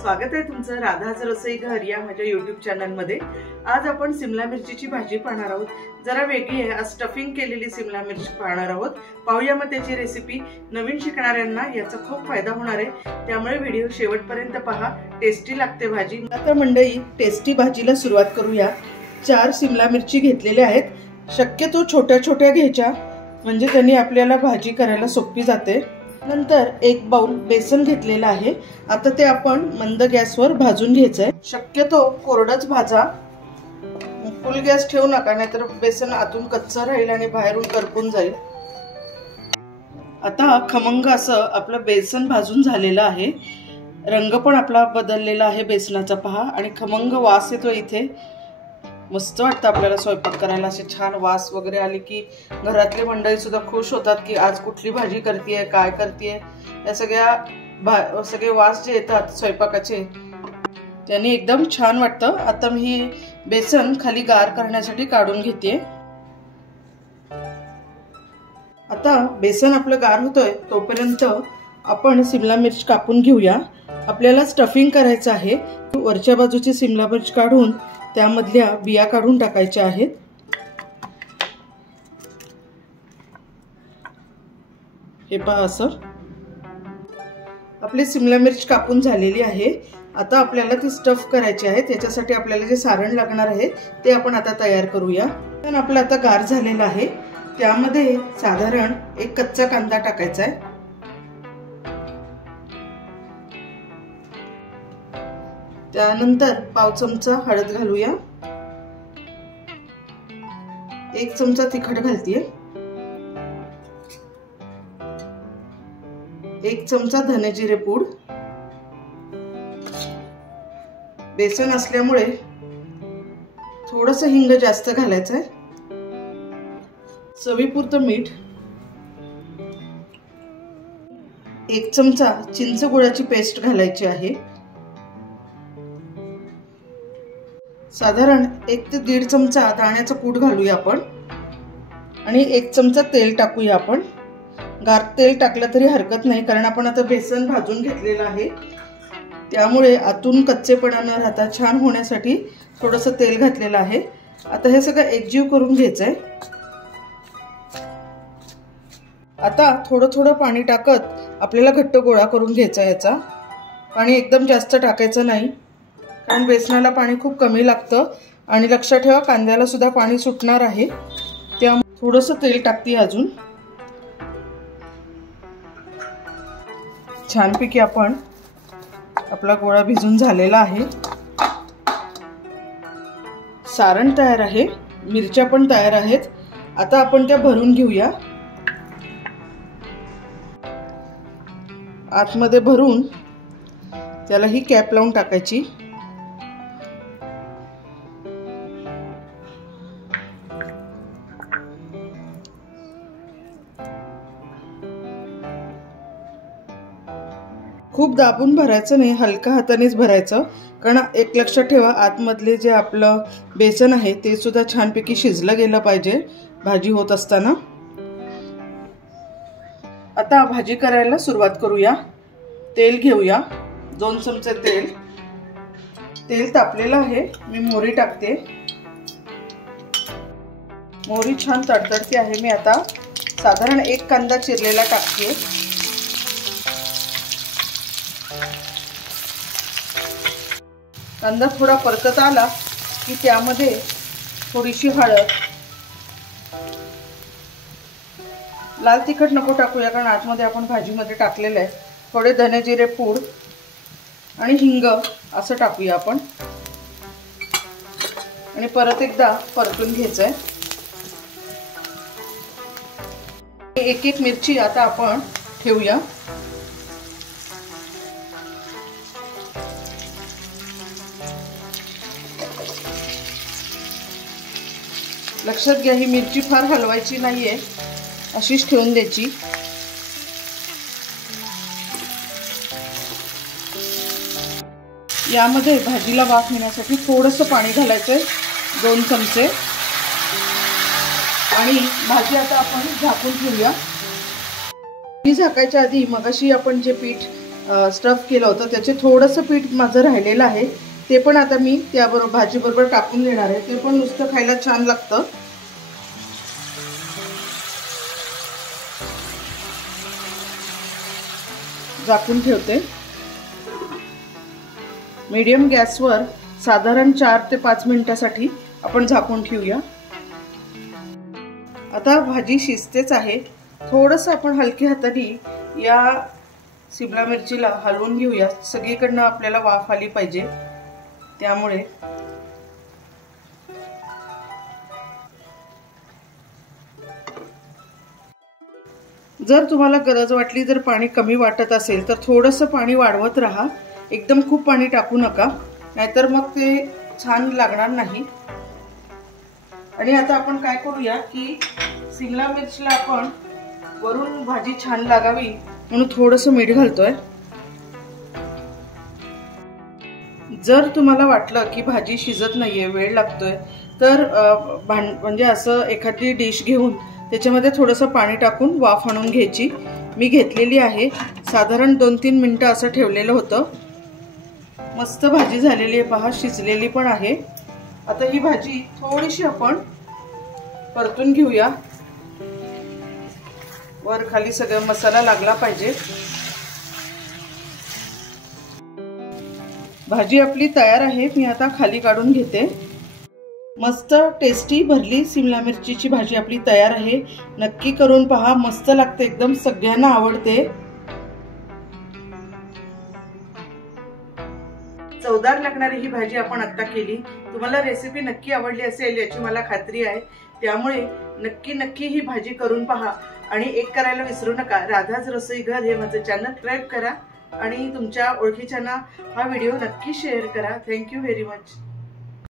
स्वागत आहे तुमचं राधाच रसोई घर या माझ्या YouTube चॅनल मध्ये। आज आपण सिमला मिरचीची भाजी पाहणार आहोत। जरा वेगळी आहे, आज स्टफिंग केलेली सिमला मिरची पाहणार आहोत। पाहूया मग त्याची रेसिपी। नवीन शिकणाऱ्यांना याचा खूप फायदा होणार आहे, त्यामुळे व्हिडिओ शेवटपर्यंत पहा। टेस्टी लागते भाजी। आता मंडळी टेस्टी भाजीला सुरुवात करूया। 4 सिमला मिरची घेतलेल्या आहेत। शक्यतो छोट्या छोट्या घ्यायच्या, म्हणजे त्यांनी आपल्याला भाजी करायला सोपी जाते। नंतर 1 बाउल बेसन घेतलेला आहे। आता ते आपण मंद गॅसवर भाजून घ्यायचंय। शक्यतो कोरडच भाजा, फुल गॅस ठेवू नका, नाहीतर बेसन आतून कच्चं राहील आणि बाहेरून करपून जाईल। आता खमंग असं आपलं बेसन भाजून झालेलं आहे। रंग पण आपला बदललेला आहे बेसनाचा पहा, आणि खमंग वास येतो इथे। मस्त वाटतं आपल्याला स्वयंपाक करायला। असे छान वास वगैरे आले की घरातले मंडळी सुद्धा खुश होतात की आज कुठली भाजी करतेय, काय करतेय। या सगळे वास जे येतात स्वयंपाकाचे, त्यांनी एकदम छान वाटतं। आता मी ही बेसन खाली गार करण्यासाठी काढून घेते। आता बेसन आपलं गार होतंय, तोपर्यंत आपण सिमला मिर्च कापून घेऊया। आपल्याला स्टफिंग करायचं आहे। वरच्या बाजूची सिमला मिर्च काढून त्यामधल्या बिया काढून टाकायच्या आहेत। हे पहा, असं आपली सिमला मिर्च कापून झालेली आहे। आता आपल्याला ती स्टफ करायची आहे। त्याच्यासाठी आपल्याला जे सारण लागणार आहे ते आपण आता तयार करूया। पण आपलं आता गार झालेलं आहे, त्यामध्ये साधारण 1 कच्चा कांदा टाकायचा आहे। त्यानंतर पाव चमचा हळद घालूया। 1 चमचा तिखट घालतीये। 1 चमचा धने जिरे पूड। बेसन असल्यामुळे थोडंसं हिंग जास्त घालायचं आहे। चवीपुरतं मीठ। 1 चमचा चिंच गुळाची पेस्ट घालायची आहे। साधारण 1 ते 1.5 चमचा दाण्याचं कूट घालूया आपण, आणि 1 चमचा तेल टाकूया आपण। गार तेल टाकलं तरी हरकत नाही, कारण आपण आता बेसन भाजून घेतलेलं आहे, त्यामुळे आतून कच्चेपणा न राहता छान होण्यासाठी थोडंसं तेल घातलेलं आहे। आता हे सगळं एकजीव करून घ्यायचंय। आता थोडं थोडं पाणी टाकत आपल्याला घट्ट गोळा करून घ्यायचा। याचा पाणी एकदम जास्त टाकायचं नाही, कारण बेसनाला पाणी खूप कमी लागतं। आणि लक्षात ठेवा, कांद्याला सुद्धा पाणी सुटणार आहे, त्यामुळे थोडंसं तेल टाकते अजून। छानपैकी आपण आपला गोळा भिजून झालेला आहे। सारण तयार आहे, मिरच्या पण तयार आहेत। आता आपण त्या भरून घेऊया। आतमध्ये भरून त्याला ही कॅप लावून टाकायची। खूप दाबून भरायचं नाही, हलका हातानेच भरायचं। कारण एक लक्षात ठेवा, आतमधले जे आपलं बेसन आहे ते सुद्धा छानपैकी शिजलं गेलं पाहिजे भाजी होत असताना। आता भाजी करायला सुरुवात करूया। तेल घेऊया, 2 चमचे तेल। तेल तापलेलं आहे, मी मोहरी टाकते। मोहरी छान तडतडते आहे। मी आता साधारण 1 कांदा चिरलेला टाकते। कांदा थोडा परतत आला की त्यामध्ये थोडीशी हळद, लाल तिखट नको टाकूया कारण आतमध्ये आपण भाजीमध्ये टाकलेलं आहे, थोडे धने जिरे पूड आणि हिंग असं टाकूया आपण, आणि परत एकदा परतून घ्यायचंय। 1 मिरची आता आपण ठेवूया। लक्षात घ्या, ही मिरची फार हलवायची नाहीये, अशीच ठेवून द्यायची। यामध्ये भाजीला वाफ येण्यासाठी थोडंसं पाणी घालायचंय, 2 चमचे। आणि भाजी आता आपण झाकून ठेवूया। ही झाकायच्या आधी मगाशी आपण जे पीठ स्टफ केलं होतं त्याचे थोडंसं पीठ माझं राहिलेलं आहे, ते पण आता मी त्याबरोबर भाजीबरोबर टाकून देणार आहे. ते पण नुसतं खायला छान लागतं. झाकून ठेवते. मीडियम गॅसवर साधारण 4 ते 5 मिनिटासाठी आपण झाकून ठेवूया. आता भाजी शिजतेच आहे. थोडंसं आपण हलक्या हाताने या सिमला मिरचीला हलवून घेऊया. सगळीकडनं आपल्याला वाफ आली पाहिजे, त्यामुळे जर तुम्हाला गरज वाटली, जर पाणी कमी वाटत असेल तर थोडंसं पाणी वाढवत राहा. एकदम खूप पाणी टाकू नका, नाहीतर मग ते छान लागणार नाही. आणि आता आपण काय करूया की सिमला मिरचीला आपण वरून भाजी छान लागावी म्हणून थोडंसं मीठ घालतोय. जर तुम्हाला वाटलं की भाजी शिजत नाहीये, वेळ लागतोय, तर म्हणजे असं एखादी डिश घेऊन त्याच्यामध्ये थोडंसं पाणी टाकून वाफ आणून घ्यायची. मी घेतलेली आहे. साधारण 2-3 मिनिटं असं ठेवलेलं होतं. मस्त भाजी झालेली आहे पहा, शिजलेली पण आहे. आता ही भाजी थोडीशी आपण परतून घेऊया. वर खाली सगळा मसाला लागला पाहिजे. भाजी आपली तयार आहे. मी आता खाली काढून घेते. मस्त टेस्टी भरली सिमला मिरचीची भाजी आपली तयार आहे. नक्की करून पहा, मस्त लागते, एकदम सगळ्यांना आवडते. चवदार लागणारी ही भाजी आपण आता केली. तुम्हाला रेसिपी नक्की आवडली असेल याची मला खात्री आहे. त्यामुळे नक्की ही भाजी करून पहा. आणि एक करायला विसरू नका, राधाज रसोई घर हे माझं चॅनल सबस्क्राईब करा आणि तुमच्या ओळखीच्यांना हा व्हिडिओ नक्की शेअर करा. Thank you very much.